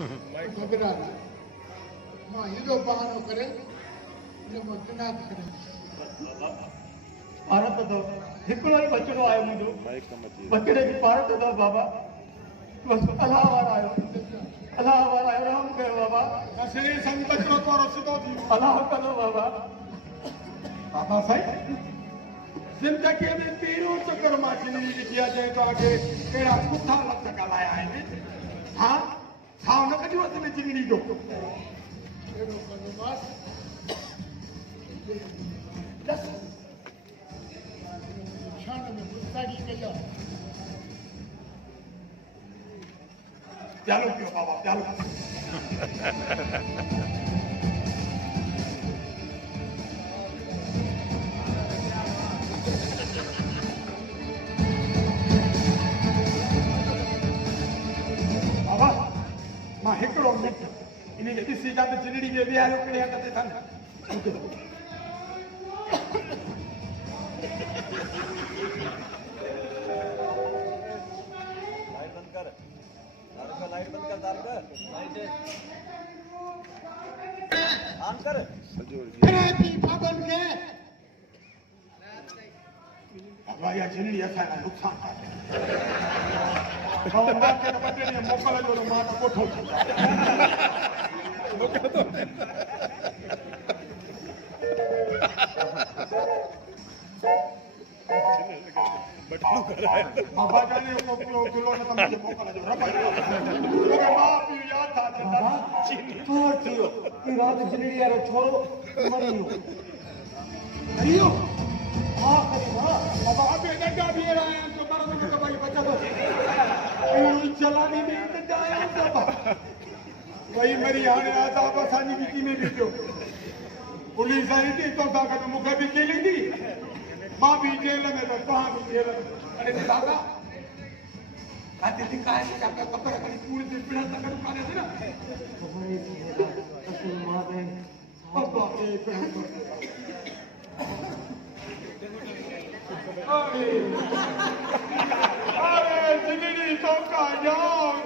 घबरा मां इहो बहानो करे न मतना करे भारत दो हिकिड़ो ई बचड़ो आयो मुंहिंजो बचड़े खे भारत दो बाबा बस अलाह वारा आयो राम कयो बाबा असीं संग बचड़ो तोरो सिधो थी अलाह करो बाबा बाबा साईं जिंदगी में पहिरियों चक्कर मां जिंदगी ॾिठी आहे जंहिं तव्हांखे कहिड़ा कुथा लफ़्ज़ ॻाल्हाया आहिनि हा छा हुन कढियो हथ में जिंदगी जो कहिड़ो कंदोमांसि शान में गुस्ताखी कई आहे चालू कयो बाबा चालू मां हिकिड़ो मिंट इनखे ॾिसी था त जिनड़ी खे विहारियो कहिड़े हथ ते अथनि जिनड़ी असांजा नुक़सान मोकल जो मां त कोठो बाबा जाने मोकलो किलो न तमाशे मोकल जो रब मां पी याद था थियो की रात जिनड़ी यार छोरो मरियो अरियो हां करी ना बाबा अबे डंडा भी आया तो मरद के भाई बचा दो चलानी में जाया बाबा वही मरी हाणे आदाब असांजी विकी में बीठो पुलिस आई थी तो सां गॾु मूंखे बि जेल ईंदी मां बि जेल में त तव्हां बि जेल में अरे दादा काथे दिखाए छा ख़बर खणी पूरी दिन पिणा त गॾु कान्हे थी न असल मां बि बाबा ए अरे जिंदगी तो का जान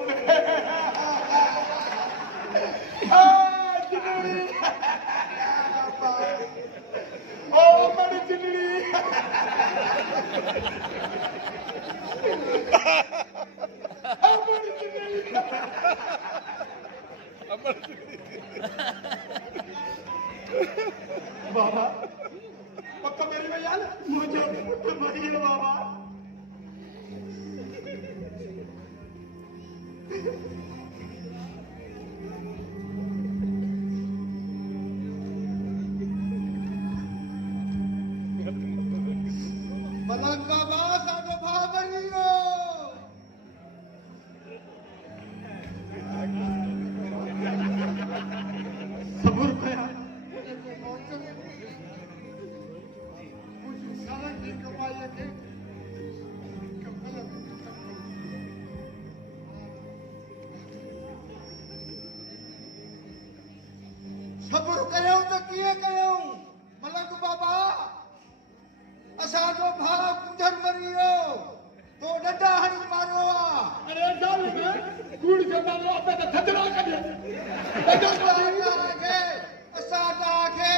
जिंदगी ओ मेरी जिंदगी बाबा पक्का मेरी में यार मुझे पुट मरिए बाबा मलंग बाबा साडो भाउ मरियो सबूर कया सब्र कयो त कीअं कयो मलंग बाबा असांजो भाउ कुंजर मरियो तो डंडा हणी मारियो आहे अरे जाल कूड़ जो नालो अपे त थदड़ा कढे असां तव्हांखे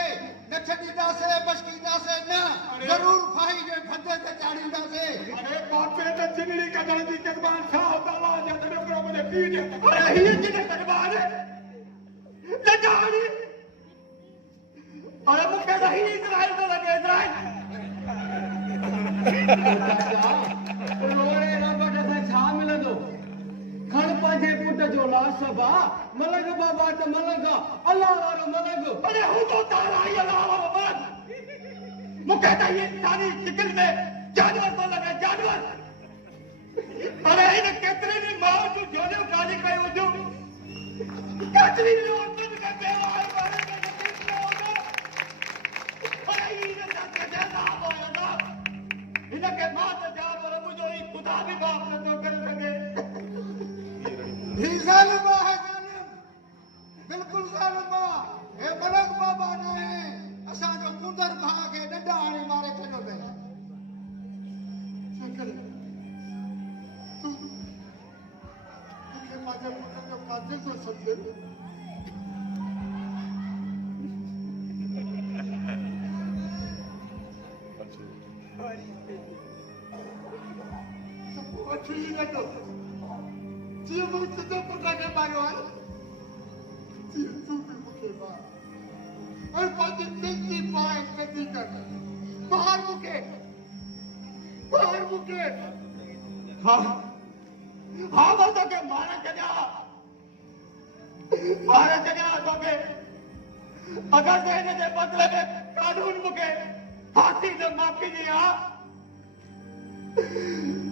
न छॾींदासीं बचकींदासीं न ज़रूर फाही जे फंदे ते चाढ़ींदासीं अरे बापे त जिनड़ी कढण जी क़ुर्बान छा ताला जा त हिकिड़ो मुंहिंजे पीउ जे अरे हीअ जिन क़ुर्बान डंडा हणी अरे मूंखे त हीअ इज़राइल थो लॻे इज़राइल रोए रब खे छा मिलंदो खण पंहिंजे पुट जो लाश बा मलंग बाबा त मलंग अल्लाह वारो मलंग अरे हू तो तारा ही अल्लाह वारो मलंग मूंखे त हीअ इंसानी शिकिल में जानवर थो लॻे जानवर अरे हिन केतिरे बि माउ जूं झोलियूं ख़ाली कयूं हुजूं केतिरी बि औरतुनि खे बेवार मारे इनके मां त जा पर मुंहिंजो ई ख़ुदा बि माफ़ नथो करे सघे ही ज़ालिम आहे ज़ालिम बिल्कुलु ज़ालिम आहे हे मलंग बाबा ने असांजो कुंदर भाउ खे डंडा हणी मारे छॾियो पियो शंकर तूं मूंखे पंहिंजे पुट जो काथे तो समझे अच्छी लगे जी मुझे तो पता के मारो है जी तू भी मुझे मार और पाँच दिन की बात नहीं कर बाहर मुके हाँ हाँ वो तो के मारा चला तो के अगर देने के बदले में कानून मुके फांसी न माफी दिया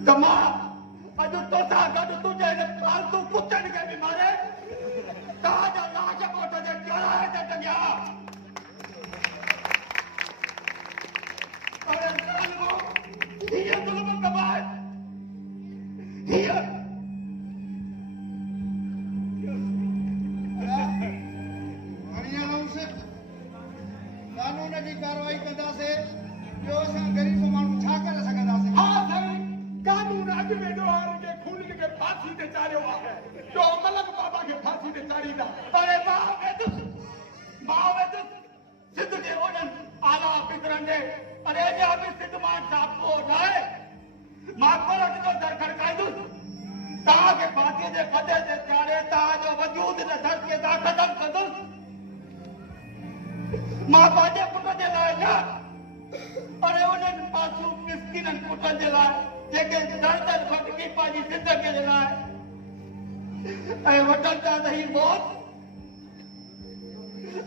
तमा अजु तो सागत तुझे ने फालतू कुत्तन के भी मारे ताजा लाश मोटा दे चढ़ाए दे गया अरे सालो ये जुल्म कबार ये हरियाणा से कानून की कार्रवाई करदा से जो सा गरीब मानू छा कर सकदा से हां सही कानून आज में दोहार के खून के फांसी दे चारे हुआ है तो मलक बाबा के फांसी दे चारी दा अरे मां में तो सिद्ध के ओडन आला पितरन दे अरे जे अभी सिद्ध मान साहब को जाए मां को रख दो दर खड़काई दो ता के फांसी दे कदे दे चारे ता जो वजूद ने धर के दा खत्म कर दो मां बाजे पुट दे लाए ना अरे उन्हें पासू मिस्किन पुट दे लाए जेके दर भटकी पाजी जिंदगी दे लाए ऐ वटन ता नहीं मौत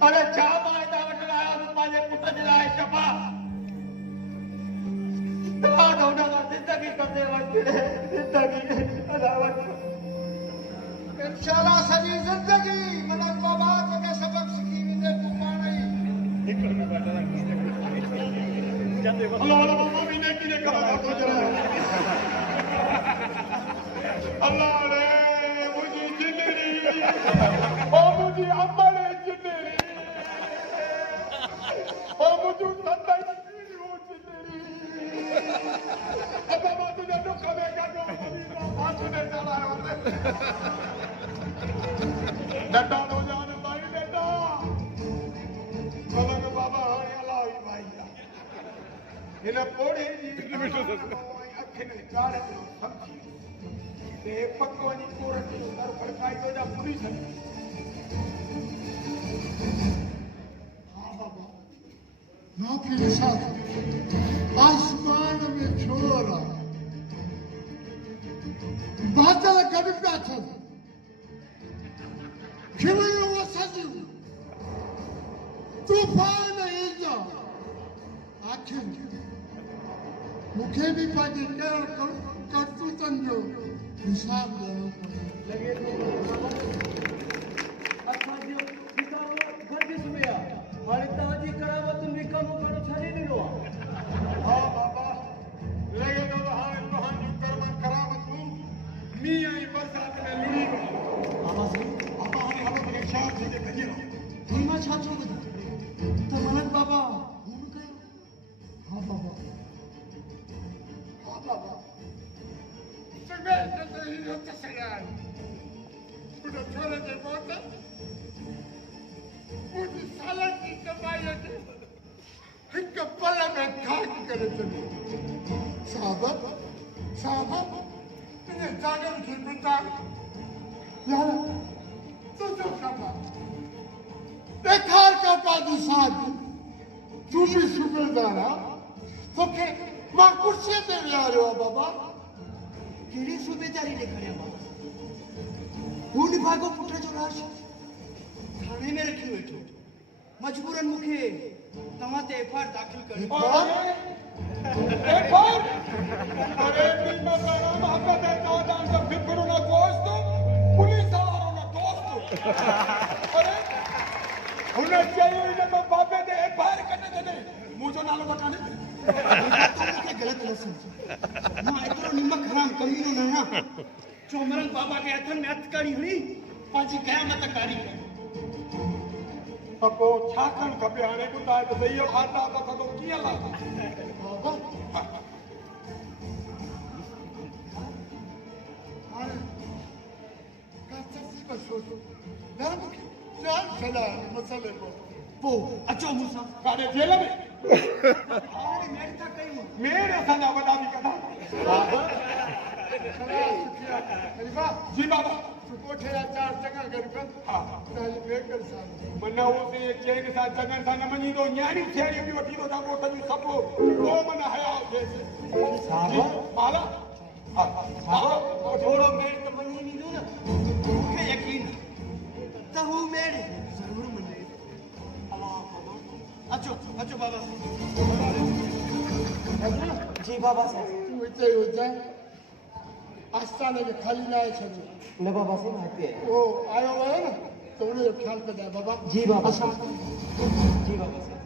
अरे छा मां ता वटन आया पाजे पुट दे लाए शफा ता दोना जिंदगी करदे वटे जिंदगी अदावत इंशाल्लाह सजी जिंदगी मलक बाबा के सबक सीखी ने तू पाणी अल्लाह बाबा भी ने किने करा तो जरा अल्लाह रे मुझे जिंदगी ओ मुझे अमल जिंदगी ओ मुझे सत्ता हो जिंदगी अब बाबा तुझे दुख में का जो हाथ ने चलाया होते डटा दो जान भाई बेटा मलक बाबा अल्लाह भाई इन पोड़े जी अखिन चाड़े तो समझी ते पकवानी कोरट जो दर फड़काई तो जा पुलिस हां बाबा ना फिर साथ आसमान में छोरा बादल गड़का था खिवयो वसजू तूफान ईंदा आखिर मुखे भी पाजी करतूतन जो हिसाब ॾियणो लॻे थो असांजो किताब गॾु सुम्हिया हाणे तव्हांजी करामतुनि जी कमु करणु छॾे ॾिनो आहे हा बाबा लॻे थो हाणे तव्हांजूं करामतूं मींहं ऐं बरसाति में लुड़ी वियूं बाबा हाणे हलो मूंखे छा थींदे कजे न मां छा थो ॿुधां त मलक बाबा खून कयो हा बाबा उन छोरे जे मौत मुंहिंजी सालनि जी कमाईअ खे हिकु पल में खाक करे छॾियो साहब इन जागनि खे मिटाए यार तुंहिंजो कमु आहे ॾेखार का पंहिंजी साथ तूं बि सूबेदार आहे तोखे मां कुर्सीअ ते विहारियो आहे बाबा कहिड़ी सूबेदारी ॾेखारिया बाबा हू निभागो पुट जो लाश थाने में रखी वेठो मजबूरन मुखे तव्हां ते एफआईआर दाख़िल करी एफआईआर अरे बीमा करा मोहब्बत है चौदां का फिक्र न गोश्त पुलिस वारो न दोस्त अरे हुन चयो इन तो बाबे ते एफआईआर कने दे मुझो नालो बताने तो गलत न समझ मां एतरो निमक हराम कमीनो न ना चोमरन बाबा के हथन में हथकड़ी हुई पाजी क़यामत कारी अपो छा करण खपे हाणे ॿुधाए त सही खाता बसो कीअं ला हाणे का सची बसो सदा मसले को पो अचो मूंसां काॾे जेल में हाणे मेड़ था कयूं मेड़ असांजा वॾा बि कंदा जी बाबा कोठे जा चार चङा गरीब हा तव्हांजी बेकर सां मन उहो चैन सां चङनि सां न मञींदो न्याणी थियणी बि वठी वेंदा ॻोठ जूं सभु पोइ मन हया थिएसि बाला थोरो मेड़ त मञी वेंदो न मूंखे यकीन त हू मेड़ ज़रूर मञे अचो अचो बाबा जी बाबा साहब तूं हिते हुजां आस्थाने खे खाली लाए छॾियो न बाबा साहब हिते ओ आयो आहे न त उनजो ख़्यालु कजांइ बाबा जी बाबा साहब जी बाबा साहब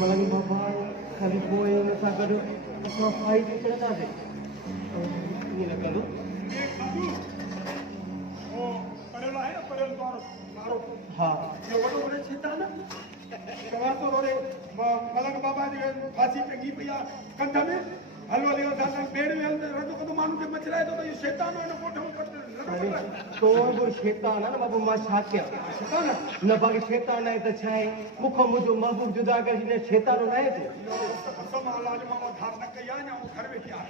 मलंग बाबा खाली पोइ हुन सां गॾु असां फाई ते चढ़ंदासीं ईअं न कंदो हा मलंग बाबा जी फांसी टंगी पई आहे कंध में हलो हली बेड़ में रधो कदो माण्हू खे मचराए थो त इहो शैतान हिन कोठ में तो बि शैतान आहे न बाबा मां छा कयां न बाक़ी शैतान आहे त छा आहे मूंखां मुंहिंजो महबूब जुदा करे हिन शैतान न आहे तूं घर वेठी आहे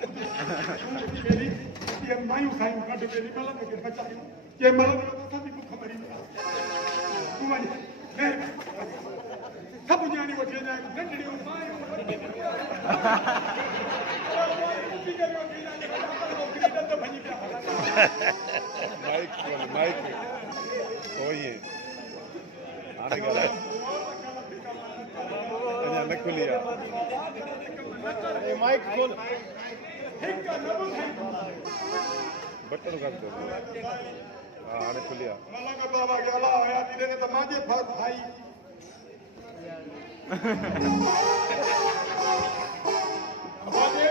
मायूं खायूं कढ वेली मलंग खे बचायूं के मलंग असां बि बुख मरी तूं वञ सभु न्याणी वठी वञां नंढड़ियूं माइक ओए आने गला अञा न खुली आहे माइक खोल बटन कर दो हाणे खुली आहे मलंग बाबा खे अला हुया थी ॾे त मुंहिंजे फर्ज़ भाई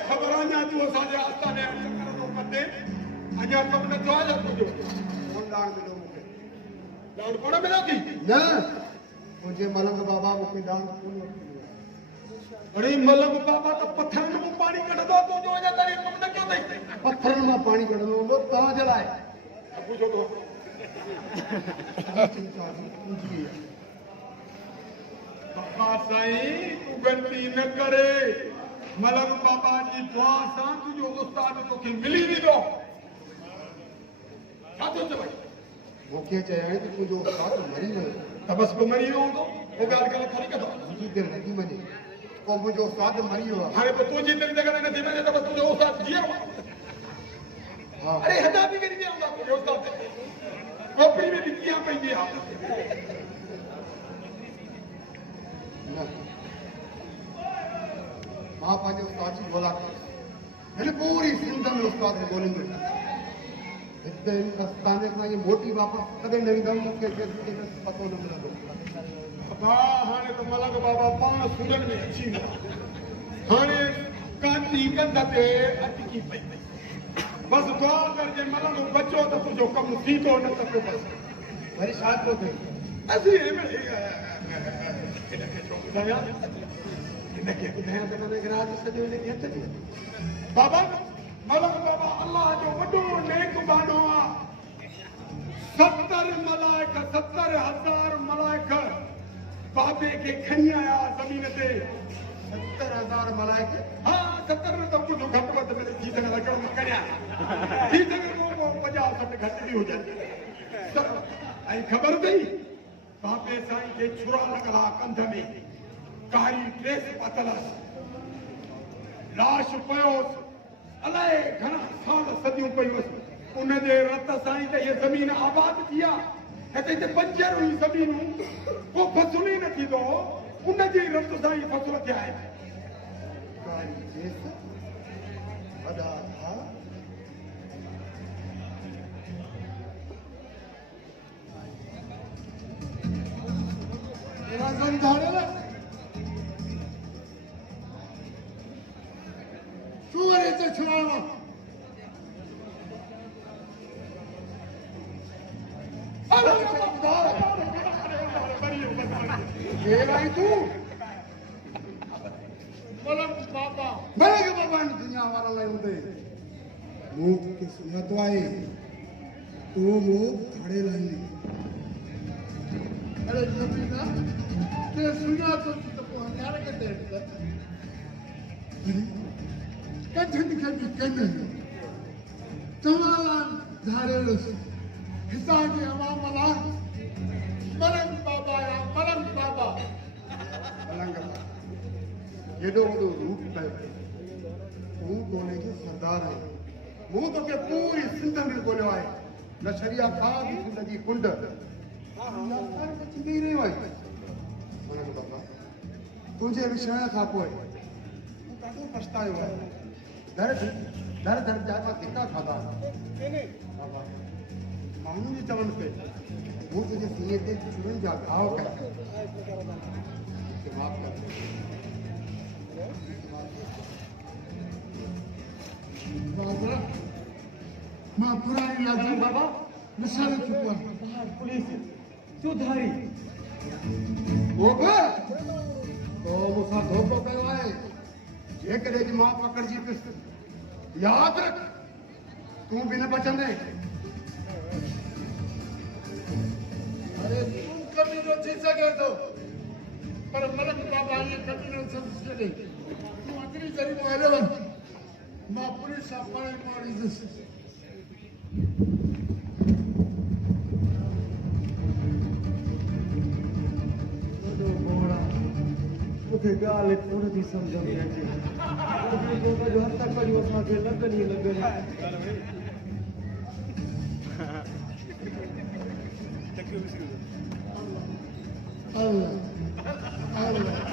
ख़बर अञा तूं असांजे आस्थाने चकर थो कंदे अञा कमु नथो आहे तुंहिंजो ॾाण मिलियो मूंखे ॾाण कोन मिलियो थी न मुंहिंजे मलंग बाबा मूंखे ॾाण कोन अरे मलंग बाबा त पथरनि मां पाणी कढंदो तुंहिंजो अञा ताईं कमु न कयो अथई पथरनि मां पाणी कढंदो हूंदो तव्हांजे लाइ पुछो थो बाबा साईं तूं ग़लती न करे मलंग बाबा जी दुआ सां तुंहिंजो उस्ताद तोखे मिली वेंदो छा थो चवई मूंखे चयाईं त तुंहिंजो उस्ताद मरी वियो त बसि पोइ मरी वियो हूंदो पोइ ॻाल्हि ॻाल्हि खणी कंदो मुंहिंजी दिलि नथी मञे पोइ मुंहिंजो उस्ताद मरी वियो आहे हाणे पोइ तुंहिंजी दिलि जेकॾहिं नथी मञे त बसि तुंहिंजो उस्ताद जीअं हा अरे हेॾा बि किरी विया हूंदा तुंहिंजो उस्ताद खोपड़ी में बि कीअं पंहिंजी आहे मां पंहिंजे उस्ताद जी ॻोल्हा कई हिन पूरी सिंध में उस्ताद खे ॻोल्हींदो हिते आस्थाने खां इहे मोटी वापसि कॾहिं न ईंदमि मूंखे पतो न मिलंदो हाणे त मलंग बाबा पाण सुजन में अची विया हाणे कांती कंध ते अटकी पई बसि दुआ करजे मलंग बचो त तुंहिंजो कमु थींदो न त पोइ बसि वरी छा थो थिए असीं हिनखे ॿुधायां त माना राज सॼो हिनखे हथ ॾियो बाबा मलंग बाबा अलाह जो वॾो नेक बानो आहे 70 मलाइक 70,000 मलाइक बाबे खे खणी आया ज़मीन ते 70,000 मलाइक हा 70 न त कुझु घटि वधि में थी सघे लॻण में करियां थी सघे 50-60 घटि बि हुजनि ऐं ख़बर अथई बाबे साईं खे छुरा लॻल आहे कंध में कारी ड्रेस पातलसि लाश पियोसि अलाए घणा साल सदियूं पयूं उनजे रत सां ई त इहा ज़मीन आबाद थी आहे हिते पंजर हुई ज़मीनूं को फसुल ई न थींदो उनजे रत सां ई फसुल थिया आहिनि सूअरे ते छुड़ाणो अरे केर आई तू मलंग बाबा मलंग बाबा ने दुनिया वाला लाए होते मुख के सुनत आई तू मुख खड़े लाई अरे नबीना ते सुना तो पहुंचा के देख कठिन कभी कने तमाला धारे हिसा के हवा मला मलंग बाबा या मलंग बाबा मलंग जेडो वडो रूप कयो तू कोने जो सरदार है मुंह तो के पूरी सिंध में बोलो है नशरिया खाद जिंदगी कुंड यार कुछ नहीं रही भाई मलंग बाबा तुझे विषय था कोई तू कादो पछतायो है दर जाका धिक्का खादा बाबा मानू जी चवन पे वो तुझे सीए ते चुन जा घाव कर माफ कर बाबा मां पुरानी लागी बाबा निशान चुका पुलिस चौधारी वो तो मुसा धोखो कयो है जे करे जी मां पकड़ जी पिस याद रख तू भी न बचंदे अरे तुम कभी न थी सके तो पर मलंग बाबा ये कभी न समझ सके तू अतरी जरी मारे वन मां पुलिस अपने मारी दिस मुझे गाल थोड़ी सी समझ में अचे जो हद तक करी असां खे लगनी अल्लाह अल्लाह